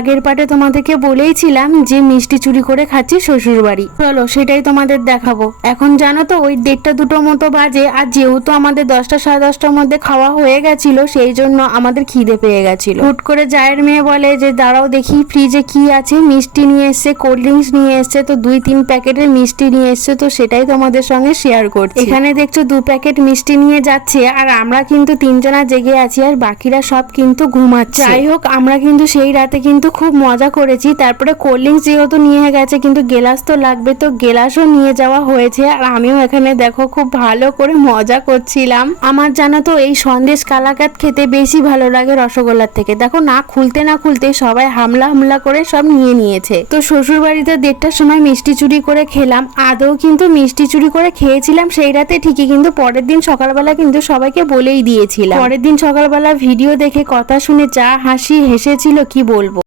আগের পার্টে তোমাদেরকে বলেইছিলাম যে মিষ্টি চুরি করে খাচ্ছি শ্বশুর বাড়ি, চলো সেটাই তোমাদের দেখাবো। এখন জানো তো ওই 1:30-2টো মতো বাজে, আর যেহেতু আমাদের 10টা সাড়ে 10টার মধ্যে খাওয়া হয়ে গেছিল সেই জন্য আমাদের খিদে পেয়ে গেছিল। হুট করে জায়ের মেয়ে বলে যে দাঁড়াও দেখি ফ্রিজে কি আছে, মিষ্টি নিয়ে এসছে, কোল্ড ড্রিঙ্কস নিয়ে এসছে, তো 2-3 প্যাকেটের মিষ্টি নিয়ে এসছে, তো সেটাই তোমাদের সঙ্গে শেয়ার করছি। এখানে দেখছো 2 প্যাকেট মিষ্টি নিয়ে যাচ্ছে, আর আমরা কিন্তু 3 জনা জেগে আছি আর বাকিরা সব কিন্তু ঘুমাচ্ছে। যাই হোক আমরা কিন্তু সেই রাতে কিন্তু খুব মজা করেছি। তারপরে কোল্ড ড্রিঙ্কস যেহেতু নিয়ে গেছে কিন্তু গেলাস তো লাগবে, তো গেলাসও নিয়ে যাওয়া হয়েছে। আর আমিও এখানে দেখো খুব ভালো করে মজা করছিলাম। আমার জানো তো এই সন্দেশ কালাকাত খেতে বেশি ভালো লাগে রসগোল্লার থেকে। দেখো না খুলতে না খুলতে সবাই হামলা করে সব নিয়ে নিয়েছে। তো শ্বশুর বাড়িতে 1:30টার সময় মিষ্টি চুরি করে খেলাম। আদৌ কিন্তু মিষ্টি চুরি করে খেয়েছিলাম সেই রাতে ঠিকই, কিন্তু পরের দিন সকালবেলা কিন্তু সবাইকে বলেই দিয়েছিলাম। পরের দিন সকালবেলা ভিডিও দেখে কথা শুনে যা হাসি হেসেছিল কি বলবো।